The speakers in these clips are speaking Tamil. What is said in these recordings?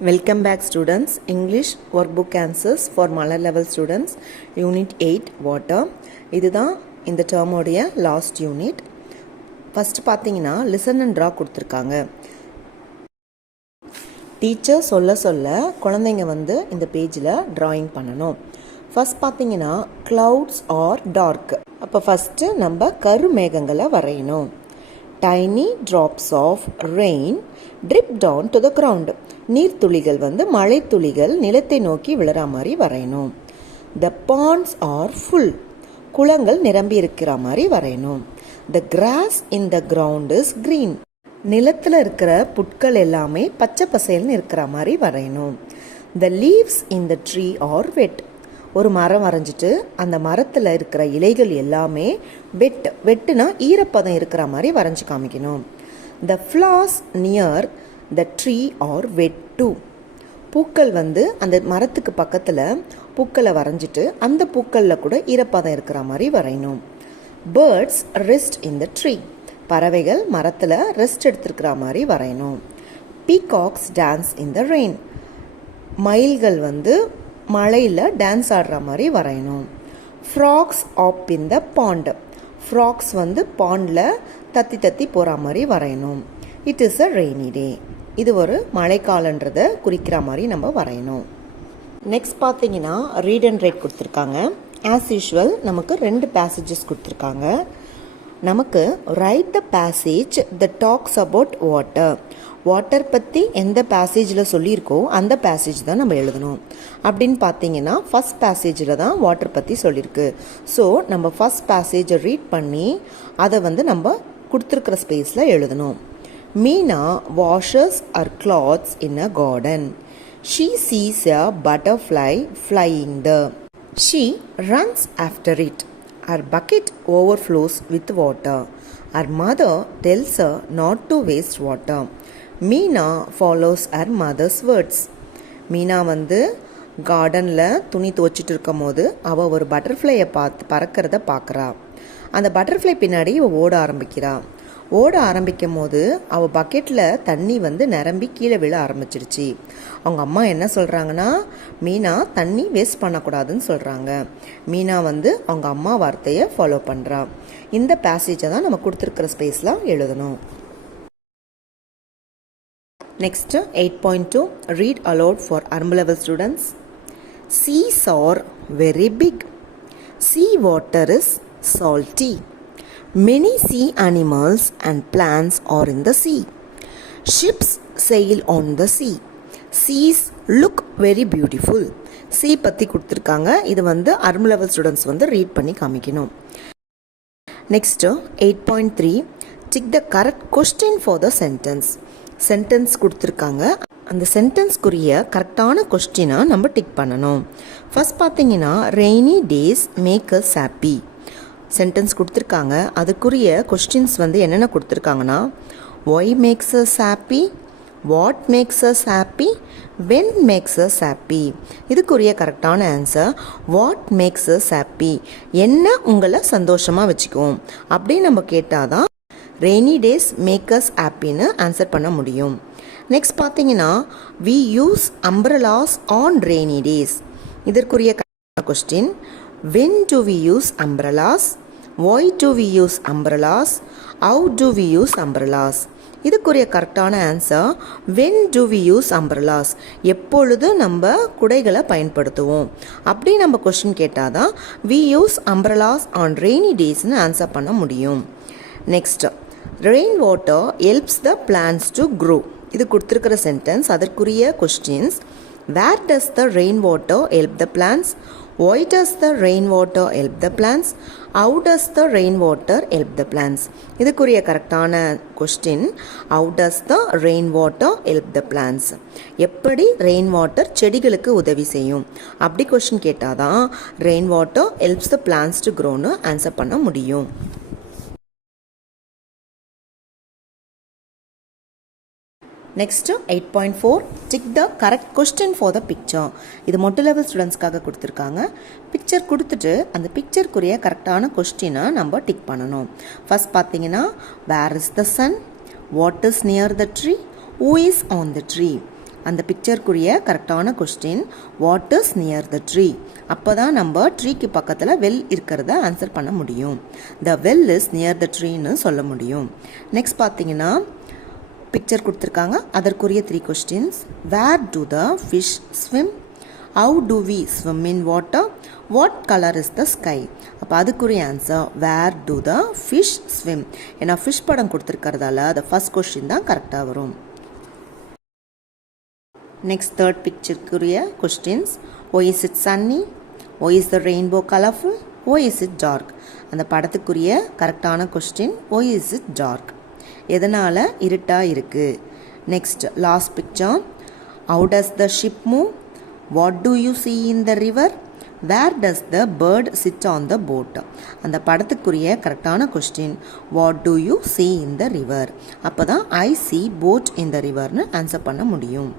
Welcome back students. English workbook answers for Malar level students. Unit 8 Water. இதுதான் இந்த டேர்மோடைய லாஸ்ட் யூனிட். ஃபர்ஸ்ட் பார்த்தீங்கன்னா லிசன் அண்ட் ட்ரா கொடுத்துருக்காங்க. டீச்சர் சொல்ல குழந்தைங்க வந்து இந்த பேஜில் ட்ராயிங் பண்ணணும். ஃபர்ஸ்ட் பார்த்தீங்கன்னா clouds ஆர் டார்க். அப்போ ஃபஸ்ட்டு நம்ம கருமேகங்களை வரையணும். Tiny drops of rain drip down to the ground. நீர்த்துளிகள் வந்து மழை துளிகள் நிலத்தை நோக்கி விழுற மாதிரி வரையணும். The ponds are full. குளங்கள் நிரம்பி இருக்கிற மாதிரி வரையணும். The grass in the ground is green. நிலத்தில் இருக்கிற புட்கள் எல்லாமே பச்சை பசேல்னு இருக்கிற மாதிரி வரையணும். The leaves in the tree are wet. ஒரு மரம் வரைஞ்சிட்டு அந்த மரத்தில் இருக்கிற இலைகள் எல்லாமே வெட்டுனா ஈரப்பதம் இருக்கிற மாதிரி வரைஞ்சி காமிக்கணும். The flowers near the tree are wet too. பூக்கள் வந்து அந்த மரத்துக்கு பக்கத்தில் பூக்களை வரைஞ்சிட்டு அந்த பூக்களில் கூட ஈரப்பதம் இருக்கிற மாதிரி வரையணும். Birds rest in the tree. பறவைகள் மரத்தில் ரெஸ்ட் எடுத்துருக்கிற மாதிரி வரையணும். Peacocks dance in the rain. மயில்கள் வந்து மழையில் டான்ஸ் ஆடுற மாதிரி வரையணும். Frocks app in the bond. Frocks வந்து பாண்டில் தத்தி போகிற மாதிரி வரையணும். It is a rainy day. இது ஒரு மழைக்காலன்றதை குறிக்கிற மாதிரி நம்ம வரையணும். நெக்ஸ்ட் பார்த்தீங்கன்னா ரீட் அண்ட் ரைட் கொடுத்துருக்காங்க. ஆஸ் யூஷுவல் நமக்கு 2 பேசேஜஸ் கொடுத்துருக்காங்க. நமக்கு right the passage the talks about water. Water பற்றி எந்த பேசேஜில் சொல்லியிருக்கோ அந்த பேசேஜ் தான் நம்ம எழுதணும். அப்படின்னு பார்த்தீங்கன்னா ஃபஸ்ட் பேசேஜில் தான் வாட்டர் பற்றி சொல்லியிருக்கு. ஸோ நம்ம ஃபஸ்ட் பேசேஜை ரீட் பண்ணி அதை வந்து நம்ம கொடுத்துருக்கிற ஸ்பேஸில் எழுதணும். Meena washes her clothes in a garden. She sees a butterfly flying there. She runs after it. Her bucket overflows with water. Her mother tells her not to waste water. Meena follows her mother's words. Meena வந்து கார்டனில் துணி துவச்சிட்டு இருக்கும் போது அவள் ஒரு பட்டர்ஃப்ளையை பறக்கிறத பார்க்குறா. அந்த பட்டர்ஃப்ளை பின்னாடி அவள் ஓட ஆரம்பிக்கும் போது அவள் பக்கெட்டில் தண்ணி வந்து நிரம்பி கீழே விழ ஆரம்பிச்சிருச்சு. அவங்க அம்மா என்ன சொல்கிறாங்கன்னா மீனா தண்ணி வேஸ்ட் பண்ணக்கூடாதுன்னு சொல்கிறாங்க. மீனா வந்து அவங்க அம்மா வார்த்தையை ஃபாலோ பண்ணுறா. இந்த பேசேஜை தான் நம்ம கொடுத்துருக்கிற ஸ்பேஸில் எழுதணும். Next 8.2 read aloud for Army level students. Seas are very big. Sea water is salty. Many sea animals and plants are in the sea. Ships sail on the sea. Seas look very beautiful. sea பற்றி கொடுத்துருக்காங்க. இது வந்து Army level students வந்து ரீட் பண்ணி காமிக்கணும். Next 8.3 tick the correct question for the sentence. Sentence கொடுத்துருக்காங்க. அந்த சென்டென்ஸ்க்குரிய கரெக்டான கொஸ்டினை நம்ம டிக் பண்ணணும். ஃபர்ஸ்ட் பார்த்தீங்கன்னா rainy days make us happy. Sentence கொடுத்துருக்காங்க. அதுக்குரிய கொஸ்டின்ஸ் வந்து என்னென்ன கொடுத்துருக்காங்கன்னா why makes us happy, what makes us happy, when makes us happy. இதுக்குரிய கரெக்டான answer what makes us happy. என்ன உங்களை சந்தோஷமாக வச்சுக்குவோம் அப்படின்னு நம்ம கேட்டால் தான் ரெய்னி டேஸ் மேக் அஸ் ஹாப்பின்னு ஆன்சர் பண்ண முடியும். நெக்ஸ்ட் பார்த்தீங்கன்னா we use umbrellas on rainy days. இதற்குரிய question when do we use umbrellas, why do we use அம்ப்ரலாஸ், how do we use umbrellas. இதுக்குரிய கரெக்டான answer when do we use umbrellas. எப்பொழுது நம்ம குடைகளை பயன்படுத்துவோம் அப்படி நம்ம கொஸ்டின் கேட்டால் தான் we use umbrellas on rainy டேஸ்ன்னு ஆன்சர் பண்ண முடியும். Next rain water helps the plants to grow. இது கொடுத்துருக்கிற சென்டென்ஸ். அதற்குரிய questions where does the rain water help the plants, why does the rain water help the plants, how does the rain water help the plants. இதுக்குரிய கரெக்டான question how does the rain water help the plants. எப்படி ரெயின் வாட்டர் செடிகளுக்கு உதவி செய்யும் அப்படி கொஸ்டின் கேட்டால் தான் rain water helps the plants to க்ரோன்னு ஆன்சர் பண்ண முடியும். Next 8.4 tick the correct question for the picture. இது மொட்டை லெவல் ஸ்டூடெண்ட்ஸ்க்காக கொடுத்துருக்காங்க. பிக்சர் கொடுத்துட்டு அந்த பிக்சருக்குரிய கரெக்டான கொஸ்டினை நம்ம டிக் பண்ணணும். ஃபர்ஸ்ட் பார்த்தீங்கன்னா where is the sun, what is near the tree, who is on the tree. அந்த பிக்சருக்குரிய கரெக்டான question what is near the tree. அப்போ தான் நம்ம ட்ரீக்கு பக்கத்தில் வெல் இருக்கிறத ஆன்சர் பண்ண முடியும். The well is near the ட்ரீன்னு சொல்ல முடியும். நெக்ஸ்ட் பார்த்தீங்கன்னா பிக்சர் கொடுத்துருக்காங்க, அதற்குரிய 3 questions. Where do the fish swim, how do we swim in water, what colour is the sky. அப்போ அதுக்குரிய answer where do the fish swim. ஏன்னா ஃபிஷ் படம் கொடுத்துருக்கிறதால அந்த ஃபர்ஸ்ட் கொஸ்டின் தான் கரெக்டாக வரும். நெக்ஸ்ட் தேர்ட் பிக்சருக்குரிய questions. Why is it sunny, why is the rainbow colourful, why is it dark. அந்த படத்துக்குரிய கரெக்டான question why is it dark. எதனால் இருட்டாக இருக்குது. Next last picture. How does the ship move, what do you see in the river, where does the bird sit on the boat. அந்த படத்துக்குரிய கரெக்டான question what do you see in the river. அப்போ தான் I see boat in the riverன்னு ஆன்சர் பண்ண முடியும்.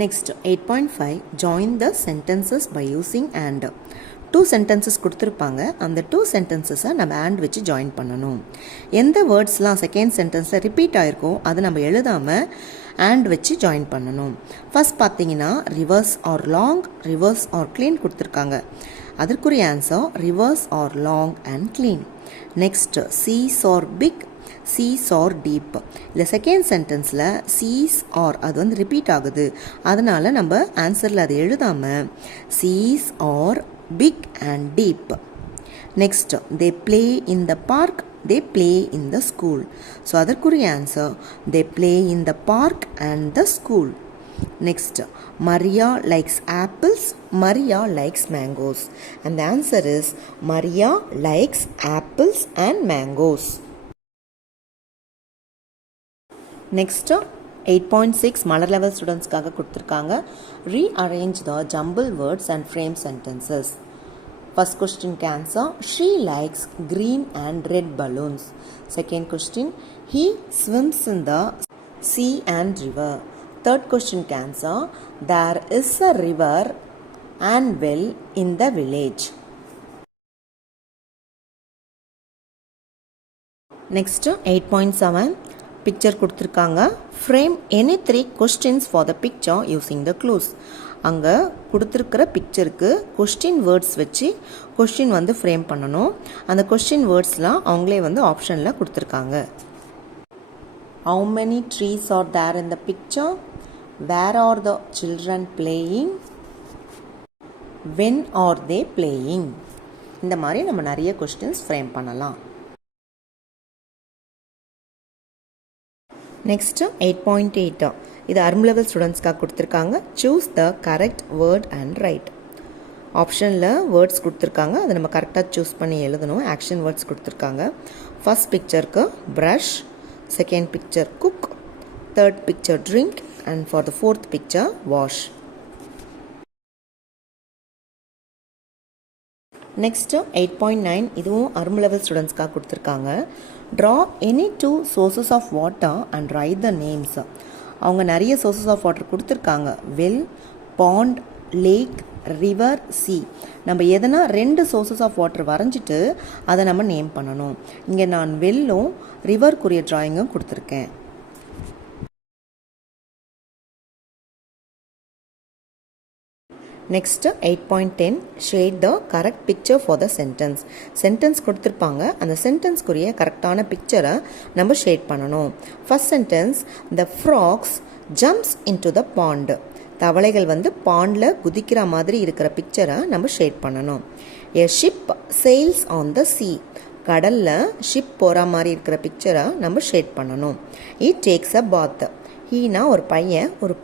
Next 8.5 join the sentences by using and. 2 sentences கொடுத்துருப்பாங்க, அந்த 2 சென்டென்சஸை நம்ம and வச்சு ஜாயின் பண்ணணும். எந்த வேர்ட்ஸ்லாம் செகண்ட் சென்டென்ஸில் ரிப்பீட் ஆகிருக்கோ அதை நம்ம எழுதாமல் and வச்சு ஜாயின் பண்ணணும். ஃபர்ஸ்ட் பார்த்தீங்கன்னா rivers are long, rivers are clean கொடுத்துருக்காங்க. அதற்குரிய answer rivers are long and clean. Next seas are big, seas are deep. இல்லை செகண்ட் சென்டென்ஸில் சீஸ் ஆர் அது வந்து ரிப்பீட் ஆகுது, அதனால் நம்ம ஆன்சரில் அதை எழுதாமல் seas are big and deep. Next, they play in the park, they play in the school. So அதற்குரிய answer they play in the park and the school. Next, Maria likes apples, Maria likes mangoes. And the answer is Maria likes apples and mangoes. Next, 8.6 மலர் லெவல் ஸ்டூடெண்ட்ஸ்க்காக கொடுத்துருக்காங்க. Rearrange the jumble words and frame sentences. First question answer, she likes green and red balloons. Second question, he swims in the sea and river. Third question answer, there is a river and well in the village. Next 8.7 picture கொடுத்துருக்காங்க. Frame any 3 questions for the picture using the clues. அங்கே கொடுத்துருக்கிற பிக்சருக்கு கொஸ்டின் வேர்ட்ஸ் வச்சு கொஸ்டின் வந்து ஃப்ரேம் பண்ணணும். அந்த கொஸ்டின் வேர்ட்ஸ்லாம் அவங்களே வந்து ஆப்ஷனில் கொடுத்துருக்காங்க. How many trees are there in the picture, where are the children playing, when are they playing. இந்த மாதிரி நம்ம நிறைய கொஸ்டின்ஸ் ஃப்ரேம் பண்ணலாம். நெக்ஸ்ட் 8.8 இது அர்ம் லெவல் ஸ்டூடெண்ட்ஸ்க்காக கொடுத்துருக்காங்க. Choose the correct word and write. ஆப்ஷனில் வேர்ட்ஸ் கொடுத்துருக்காங்க, அதை நம்ம கரெக்டாக சூஸ் பண்ணி எழுதணும். ஆக்ஷன் வேர்ட்ஸ் கொடுத்துருக்காங்க. ஃபர்ஸ்ட் பிக்சருக்கு brush, second picture cook, third picture drink and for the fourth picture wash. Next 8.9 இதுவும் அர்ம் லெவல் ஸ்டூடெண்ட்ஸ்க்காக கொடுத்துருக்காங்க. Draw any 2 sources of water and write the names. அவங்க நிறைய சோர்சஸ் ஆஃப் வாட்டர் கொடுத்துருக்காங்க. Well, pond, lake, river, sea. நம்ம எதனா 2 சோர்சஸ் ஆஃப் வாட்டர் வரைஞ்சிட்டு அதை நம்ம நேம் பண்ணணும். இங்கே நான் வெல்லும் ரிவருக்குரிய ட்ராயிங்கும் கொடுத்துருக்கேன். Next 8.10 shade the correct picture for the sentence. Sentence கொடுத்துருப்பாங்க, அந்த சென்டென்ஸ்க்குரிய கரெக்டான பிக்சரை நம்ம ஷேட் பண்ணணும். First sentence, the frogs jumps into the pond. தவளைகள் வந்து பாண்டில் குதிக்கிற மாதிரி இருக்கிற பிக்சரை நம்ம ஷேட் பண்ணணும். எ ஷிப் செயில்ஸ் ஆன் த சீ. கடலில் ஷிப் போகிற மாதிரி இருக்கிற பிக்சரை நம்ம ஷேட் பண்ணணும். இட் டேக்ஸ் அ பாத். ஹீனா ஒரு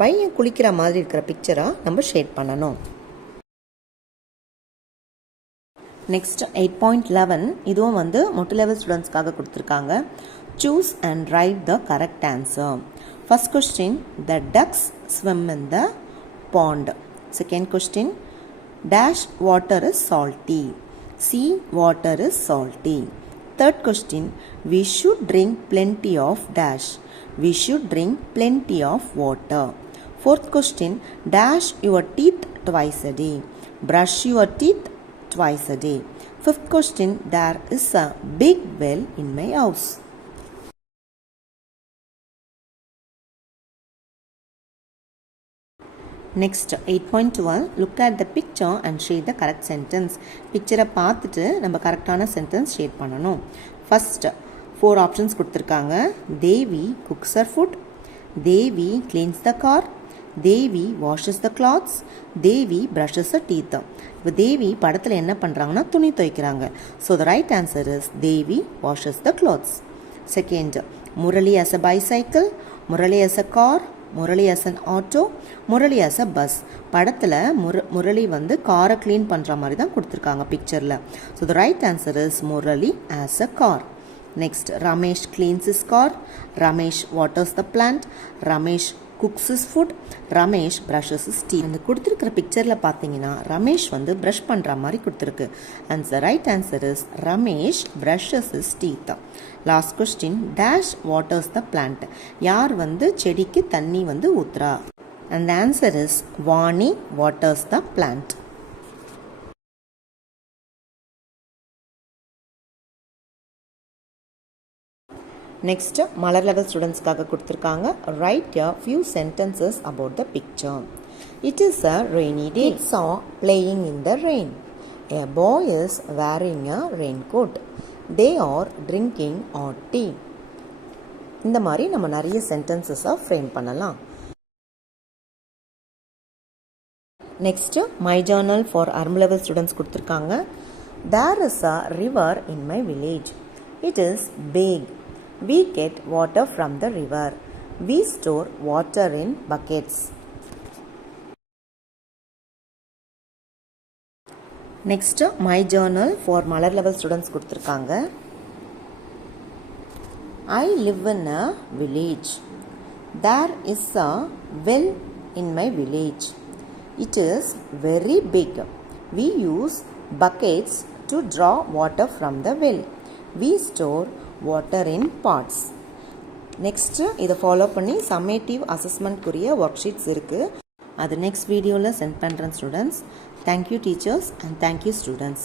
பையன் குளிக்கிற மாதிரி இருக்கிற பிக்சரை நம்ம ஷேட் பண்ணணும். நெக்ஸ்ட் 8.11 இதுவும் வந்து மொட்டு லெவல் ஸ்டூடெண்ட்ஸ்க்காக கொடுத்துருக்காங்க. Choose and write the correct answer. First question, the ducks swim in the pond. Second question, dash water is salty. Sea water is salty. Third question, we should drink plenty of dash. We should drink plenty of water. Fourth question, dash your teeth twice a day. Brush your teeth twice a day. Fifth question, there is a big well in my house. Next 8.12 look at the picture and shade the correct sentence. பிக்சரை பார்த்துட்டு நம்ம கரெக்டான சென்டென்ஸ் ஷேட் பண்ணணும். ஃபர்ஸ்ட் 4 ஆப்ஷன்ஸ் கொடுத்துருக்காங்க. Devi cooks her food, Devi cleans the car, Devi washes the clothes, Devi brushes the teeth. இப்போ தேவி படத்தில் என்ன பண்ணுறாங்கன்னா துணி துவைக்கிறாங்க. So the right answer is Devi washes the clothes. Second, Murali as a bicycle, Murali as a car, Murali as an auto, Murali as a bus. படத்தில் முரளி வந்து காரை க்ளீன் பண்ணுற மாதிரி தான் கொடுத்துருக்காங்க பிக்சரில். So the right answer is Murali as a car. Next, Ramesh cleans his car, Ramesh waters the plant, Ramesh cooks his food, Ramesh brushes his teeth. இந்த கொடுத்துருக்கிற பிக்சரில் பார்த்தீங்கன்னா ரமேஷ் வந்து ப்ரஷ் பண்ணுற மாதிரி கொடுத்துருக்கு. And the right answer is Ramesh brushes his teeth. Last question, dash waters the plant. யார் வந்து செடிக்கு தண்ணி வந்து ஊத்துறா? And answer is Vani waters the plant. Next மலர் லெவல் ஸ்டூடெண்ட்ஸ்க்காக கொடுத்துருக்காங்க. Write a few sentences about the picture. It is a rainy day. Kids are playing in the rain. A boy is wearing a raincoat. They are drinking hot tea. இந்த மாதிரி நம்ம நிறைய சென்டென்சஸை ஃப்ரேம் பண்ணலாம். நெக்ஸ்ட் மை ஜர்னல் ஃபார் அர்ம் லெவல் ஸ்டூடெண்ட்ஸ் கொடுத்துருக்காங்க. There is a river in my village. It is big. We get water from the river. We store water in buckets. Next, my journal for Malar level students கொடுத்திருக்காங்க. I live in a village. There is a well in my village. It is very big. We use buckets to draw water from the well. We store water in pots. Next இதை ஃபாலோ பண்ணி சம்மேட்டிவ் அசஸ்மெண்ட்க்குரிய ஒர்க் ஷீட்ஸ் இருக்குது. அது நெக்ஸ்ட் வீடியோவில் சென்ட் பண்ணுறேன் students. Thank you teachers and thank you students.